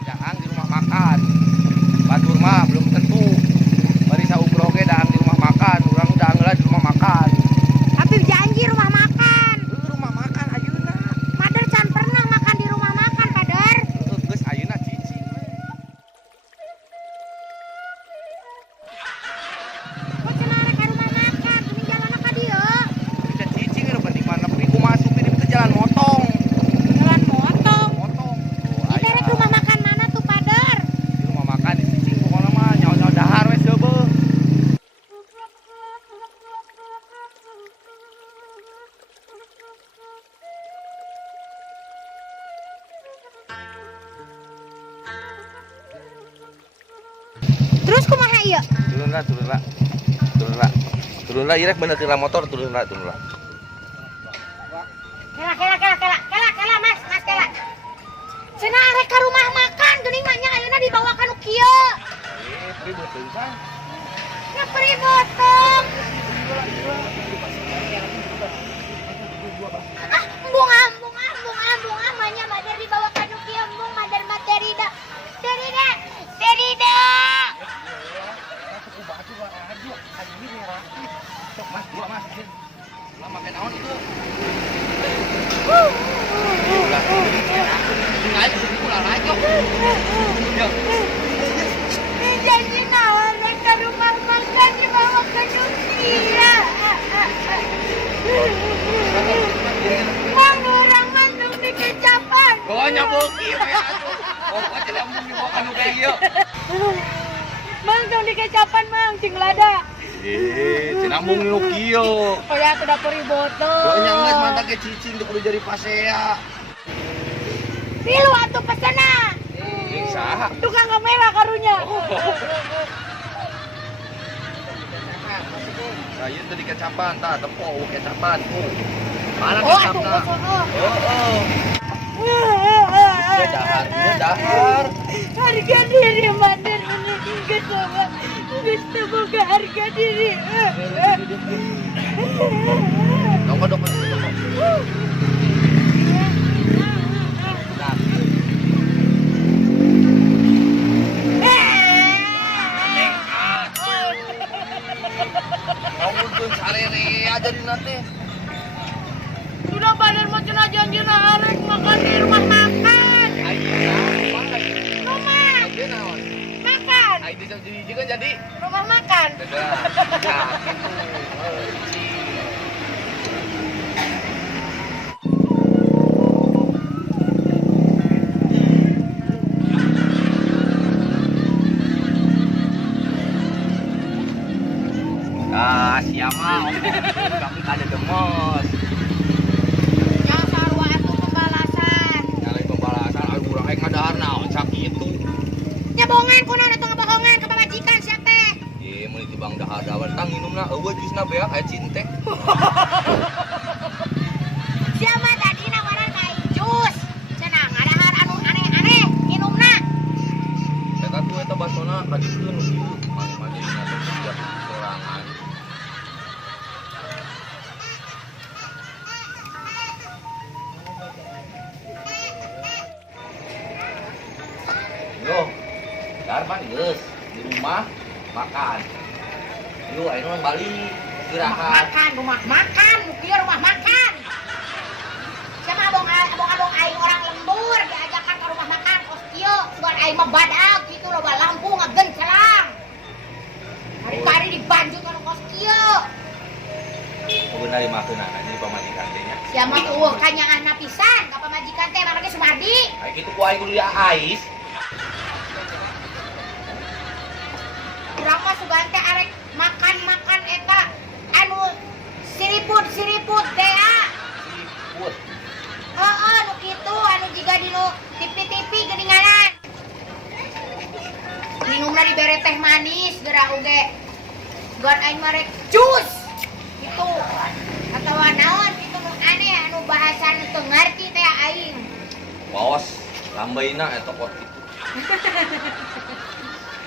Jangan di rumah makan. Batur mah belum tentu. Bari saumroh ge daang di rumah makan, urang daang heula di rumah makan. Tapi janji rumah makan. Rumah makan ayeuna. Pader can pernah makan di rumah makan, Pader. Geus ayeuna cicing. Kok cenah ke rumah makan, kuning jalan ka dieu. Bisa cicing nu penting mah nepi ku masuk ini teh jalan motong. Jalan motong. Motong. Kita rek rumah makan mana tuh, Pader? Di rumah makan di cicing pokona mah nyawa-nyawa dahar we seubeuh. Terus kumaha ieu? Turun lah, irek bener kira motor, turun lah. Kela, Mas, kela. Cenah rek ka rumah makan, geuning mah nya ayeuna dibawa ka nu kieu. Ribut pisan. Nya peribotong. Embung manya Mader dibawa ka nu kieu, embung Mader mah Derida. Mas, dua mas. Lah makan naon itu? Janji naon rek ka rumah makan dibawa ka nu kieu. Mang urang mah tong di kecapan. Pokoknya boki we atuh. Pokoknya tidak mau dibawa anu kayak ieu. Mang tong di kecapan mang cing lada. Cenah mung nu kieu. Oh ya teu dapur ribotong. Pokoknya geus mantap ke cicing teu kudu jadi pasea. Tilu atuh pesena. Saha? Tukang kamera karunya. Nah, ieu teh di kecapan tah, tempo kecapan. Mana Oh atuh kecapna? kosono. Ya dahar. Harga diri Mader meningkat sama. Gusto mo ka harga diri. Dong. Kamu tuh sarere aja di nanti. Sudah Pader mau cenah janji arek makan di rumah makan. Rumah makan. Ai bisa jadi jadi. Rumah makan. Siapa? Kami kada demos. Yang sarua atuh pembalasan. Nyalain pembalasan, ayo urang aing ngadahar naon sakitu. Nya bohongan kunaon atuh ngebohongan ka pamajikan sia teh. Ieu mun di bang dahar dawan tang nginumna eueuh jusna beak aya cinte. Sia mah tadi nawaran ka jus. Cenah ngadahar anu aneh-aneh nginumna. Eta tuh eta basona kadikeun nu kieu. Mani-mani na teh sorangan. Yo, Darman geus di rumah makan. Yo, ayeuna balik istirahat. Rumah makan, kieu rumah makan. Siapa abong aing orang lembur diajakan ke rumah makan kos kieu, sugan aing mah badag kitu loba lampu ngagencelang. Hari-hari dibanjut kana kos kieu. Bener dimakeunana jadi pamajikan teh nya. Sia mah eueuh kanyaanna pisan ka pamajikan teh mah ge Sumadi. Aya kitu ku aing kudu dia ais. Urang mah sugan teh arek makan eta anu siriput teh. Siput. Heeh, nu kitu anu jiga di nu TV geuninganan. Minumna dibere teh manis geura oge. Gon aing mah rek jus. Gitu. Atawa naon kitu nu aneh anu bahasa nu teu ngarti teh aing. Bos, Lambaina eta pot itu.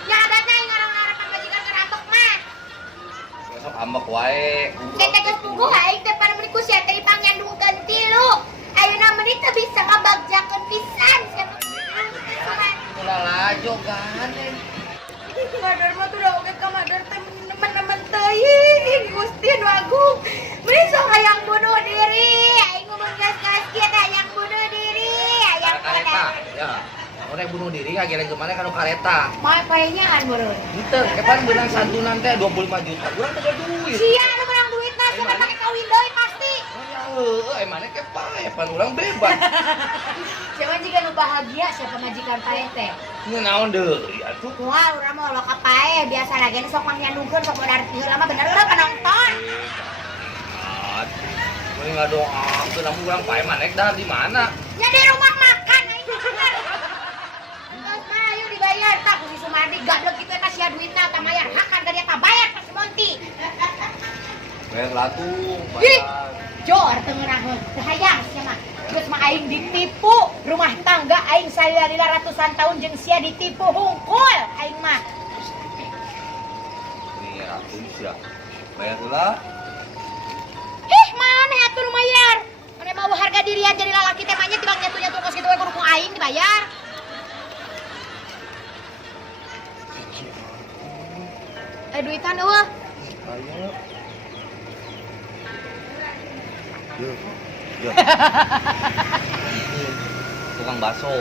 Ya ada teh ngarang-ngarang pamajikan keratok mah. Besok ambek wae. Kita geus puguh aing teh pan meuni ku sia teh pangyandungkeun tilu. Ayeuna meuni teh bisa ngabagjakeun pisan. Ulah lajo ganen. Madar mah tuh udah oke ka madar teh nemen-nemen teuing Gusti nu agung. Meuni sok hayang bunuh diri. Aing ngomong gas-gas kieu teh hayang bunuh diri. Hayang Kareta. Ya. Orang bunuh diri ngagere kemana kanu kareta. Mae paenya an beureun. Henteu, kepan beunang santunan teh 25 juta. Urang teh ada duit. Sia nu menang duitna sok make kawin deui pasti. Heueuh, mana ke pae pan urang bebas. Siapa jika nu bahagia siapa majikan paeh teh. Nu naon deui atuh. Wah, urang mah loka paeh biasa lagi sok mangyandungkeun sok modar heula mah bener eueuh penonton. Mending ngadoakeun lamun urang pae maneh dahar di mana? Ya di rumah makan aing bener. Terus mah ayo dibayar tak ku si Sumardi gablek kitu eta sia duitna tah mayar hakan ka dia tah bayar ka si Monti. Bayar latung, Ih, bayar. jor teu ngeunah teu hayang sia mah. Terus mah aing ditipu rumah tangga aing salila ratusan tahun jeung sia ditipu hungkul aing mah. Nih ratu sia. Bayar heula. Ih, mana atuh nu mayar? Mana mau harga dirian jadi lalaki teh mah nya tibang nyatu-nyatu kos kitu we kudu ku aing dibayar. Duitan eueuh. Ayo. Yo. Tukang baso.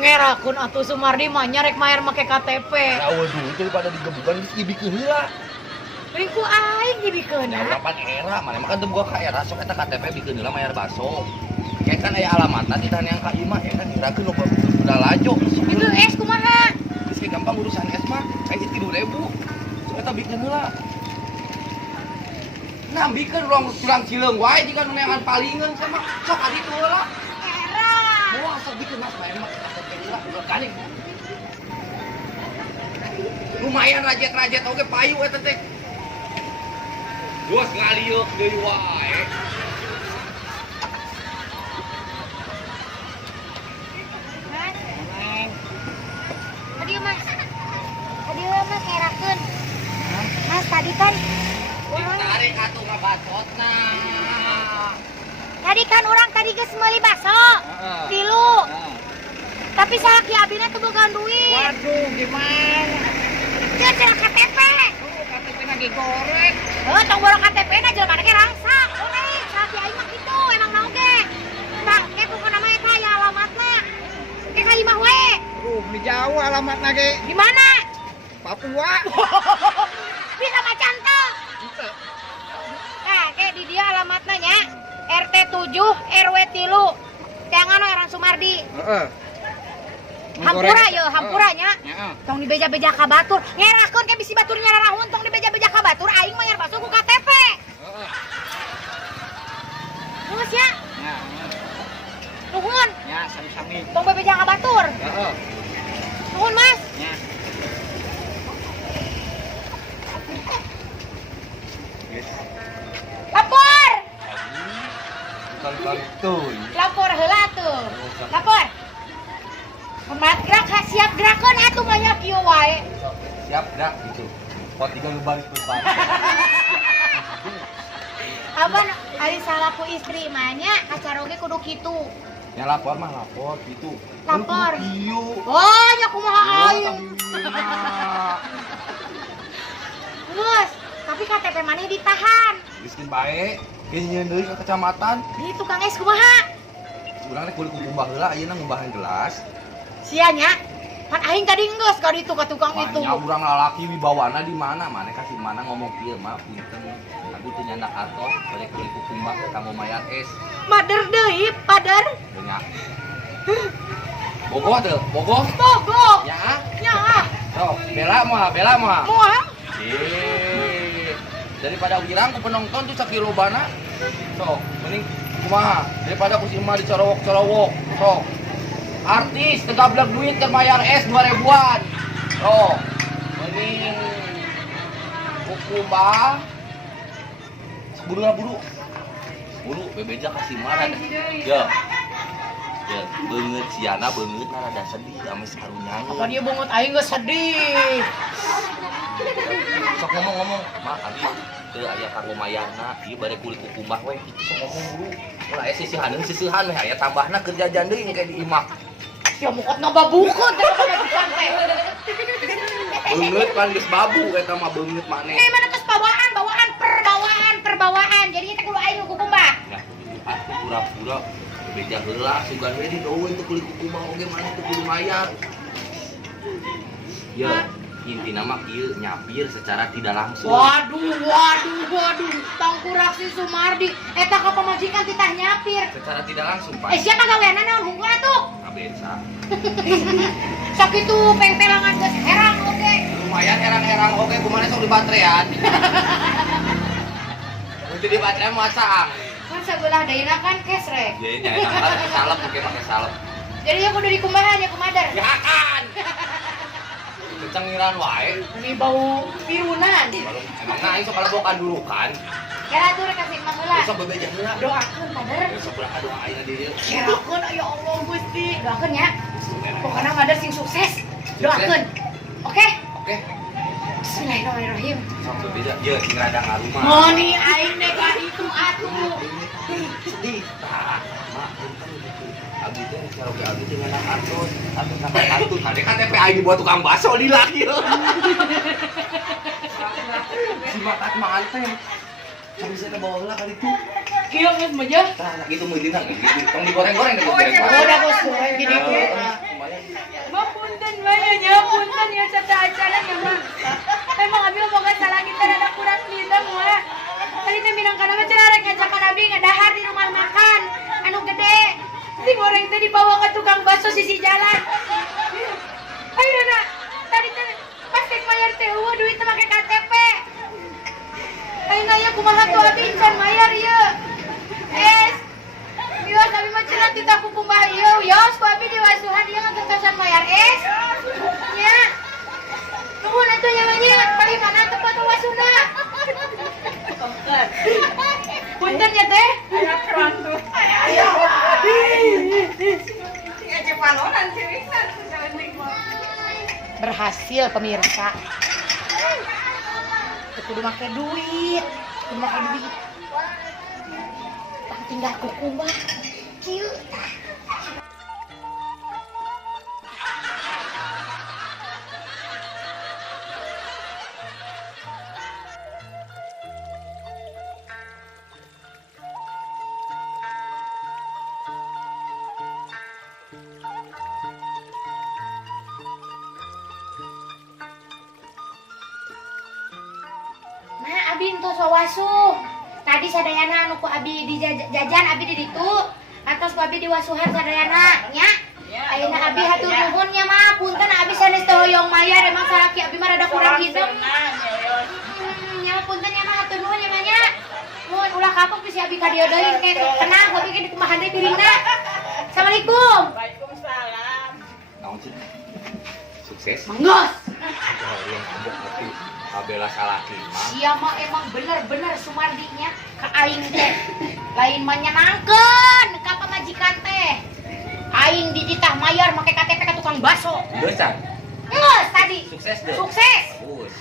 Ngerakun atuh Sumardi mah nya rek mayar make KTP. Nah, duit daripada digebukan geus dibikeun heula. Beuring ku aing dibikeun. Ya urang pan era, mana mah kan teu buka ka era sok eta KTP bikeun heula mayar baso. Kayak kan aya alamatna di tanah yang ka imah ya kan ngirakeun nu udah lajo. Itu es kumaha? Geus gampang urusan es mah, aya 3.000. Sok eta bikeun heula. Nah, bikeun urang cileung wae jika nu neangan palingeun sama sok adi tu heula. Era. Moal sok bikeun mas bae mah KTP heula udah kaning. Lumayan rajet-rajet oge payu eta teh. Luas ngaliuk deui wae. Mas. Tadi Mas. Tadi Mas ngerakeun. Mas tadi kan Ditarik atuh ngabacotna. tadi kan orang tadi geus meuli baso. Heeh. Tilu. Tapi salaki abina teu bogaan duit. Waduh, gimana? Teu cenah KTP. KTP lagi goreng. Tong borong KTP na jelema ge rangsak. Boleh, salaki aing mah kitu emang naon ge. Tah, ke pokona mah eta aya alamatna. Ke ka imah we. Di jauh alamatna ge. Di mana? Papua. Bisa macan teu? Nah, kayak di dia alamatnya nya RT 7 RW 3 Jangan orang Sumardi. Heeh. Hampura ya, hampura nya. Heeh. Tong dibeja-beja ka batur. Ngerakeun ke bisi batur nyararahun tong dibeja-beja ka batur aing mayar baso ku KTP. Heeh. Geus ya. Ya. Nuhun. Ya, sami-sami. Tong bebeja ka batur. Heeh. Nuhun, Mas. Ya. Yes. Lapor. Kali-kali tuh. Lapor heula tuh. Lapor. Pemat gerak siap gerakeun atuh mah nya kieu wae. Siap gerak gitu. Pot 3 baris depan. Abang ari salaku istri mah nya acara oge kudu kitu. Ya lapor mah lapor gitu. Lapor. Iya. Oh, nya kumaha aing. Geus, tapi KTP maneh ditahan. Miskin bae. Kayaknya deui ke kecamatan. Di tukang es kumaha? Urang rek kudu kumbah heula ayeuna ngumbahan gelas. Sia nya. Pan aing tadi geus ka ditu ka tukang itu. Banyak urang lalaki wibawana di mana? Maneh kasih mana ngomong kieu mah punten. Aku teu nyandak atos, balik kulit kumbah kamu mayar es. Mader deui, pader. Banyak. Bogoh tuh, bogoh. Bogo. Ya. Nya. Sok, bela mah. Moal. Daripada girang ku penonton tuh sakilo bana. Sok, mending kumaha? Daripada ku si emak dicorowok-corowok. Sok. Artis tegablek duit keur bayar es 2000-an. Sok. Mending kukumbah. Buru. Buru bebeja kasih marah. Ya. Ya, banget siana banget rada sedih ame sarunyang. Apa dia banget aing geus sedih. Sok ngomong-ngomong, mak abi teu aya kanggo mayarna, ieu bare kulit kukumbah we. Sok ngomong dulu. Ulah aya sisihan we aya tambahna kerja deui kayak di imah. Ya mukot ngababukeut da pamajikan teh. Beungeut pan geus babu eta mah beungeut maneh. Mana terus perbawaan. Jadinya teh kudu aing kukumbah. Nah, aku pura-pura beja heula sugan we di eueun teh kulit kukumbah oge maneh teu kudu mayar. Ya, intina mah kieu nyapir secara tidak langsung. Waduh, tangkurak si Sumardi. Eta ka pamajikan titah nyapir. Secara tidak langsung, Pak. Siapa gaweana naon hungkul atuh? Kabesa. Sakitu pengpelangan geus herang oge. Lumayan herang-herang oge kumaha sok di baterean. Untuk di baterean mah saang. Kan sabelah daina kan cash rek. Ya nya eta mah salep pakai salep. Jadi ya kudu dikumbahan ya kumadar. Ya kan. Kecengiran wae. Ini bau pirunan. Emang aing sok kalabokan dulu kan. Ya atuh rek kasih imah heula. Sok bebeja heula. Doakeun padar. Sok ulah doa ayeuna di dieu. Doakeun ya Allah Gusti. Doakeun ya. Pokoknya madar sing sukses. Doakeun. Oke? Oke. Bismillahirrahmanirrahim. Sok bebeja ye sing rada ngarumah. Moni aing deh ka itu atuh. Sedih. Tah, mak abi teh cara ge abi teh ngenak artos, atau sampai artos. Ade KTP aing dibuat tukang bakso di lagi. Si makat mangan teh. Bisa ke bawah lah kali itu. Kieu geus meujeuh. Tah, gitu meudina gitu. Tong digoreng-goreng deh. Oh, udah bos gini tuh. Punten mana nya, punten ya serta acara ya mah. Emang abi boga salah kita ada kurang kita mah. Tadi teh minang kana mah cenah rek ngajakan abi ngadahar di rumah makan anu gede. Si goreng teh dibawa ke tukang bakso sisi jalan. Ayeuna tadi teh pas cek bayar teh eueuh duit teh make KTP. Ayeuna ya kumaha tuh abi can mayar ieu. Bios abi mah cenah titah kukumbah ieu. Yos ku abi diwasuhan ieu ngageusan mayar nya. Nuhun atuh nya mah nya, paling mana tempat wasuna. Punten ya teh. Aya keran tuh. Ayo. Ya cepalonan sih bisa Berhasil pemirsa. Kudu make duit. Tak tinggal kukumbah. Kieu. Nah, abi ento sawasuh. Tadi sadayana anu ku abi di jajan abi di ditu. Atas ku abi di wasuhan sadayana nya. Ayeuna abi hatur nuhun nya mah punten abi sanes teu hoyong mayar emang salaki abi mah rada kurang hideung. Nya punten nya mah hatur nuhun nya mah nya. Mun ulah kapok bisi abi ka dieu deui ke tenang abi ke dikumahan deui piringna. Assalamualaikum. Waalaikumsalam. Naon sih? Sukses. Mangos. Yang ambek atuh kabela salaki mah. Sia mah emang bener-bener Sumardinya ka aing teh. Lain mah nyenangkeun ka pamajikan teh. Aing dititah mayar make KTP ka tukang bakso. Geus can. Geus tadi. Sukses deh. Sukses. Bagus.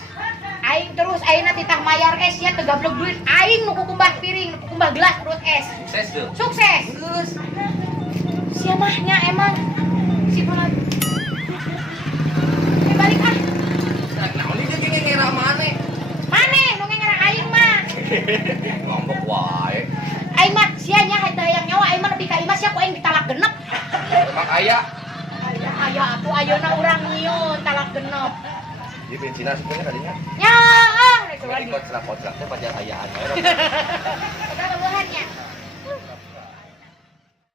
Aing terus ayeuna titah mayar es nya teu gablek duit. Aing nu kukumbah piring, nu kukumbah gelas perut es. Sukses deh. Sukses. Geus. Sia mah nya emang si pamaj. Balik ah. Naon ieu ge ngira maneh. Maneh nu ngarang aing mah. Ngambek wae. Aing mah sia nya hayang nyawa aing mah nepi ka imah sia ku aing ditalak genep. Emang aya. Aya atuh ayeuna urang nyieun talak genep. Di bensinna sebenarnya kadinya. Nya, rek Cuma di koclak-koclak teh pajar hayaan wae. Udah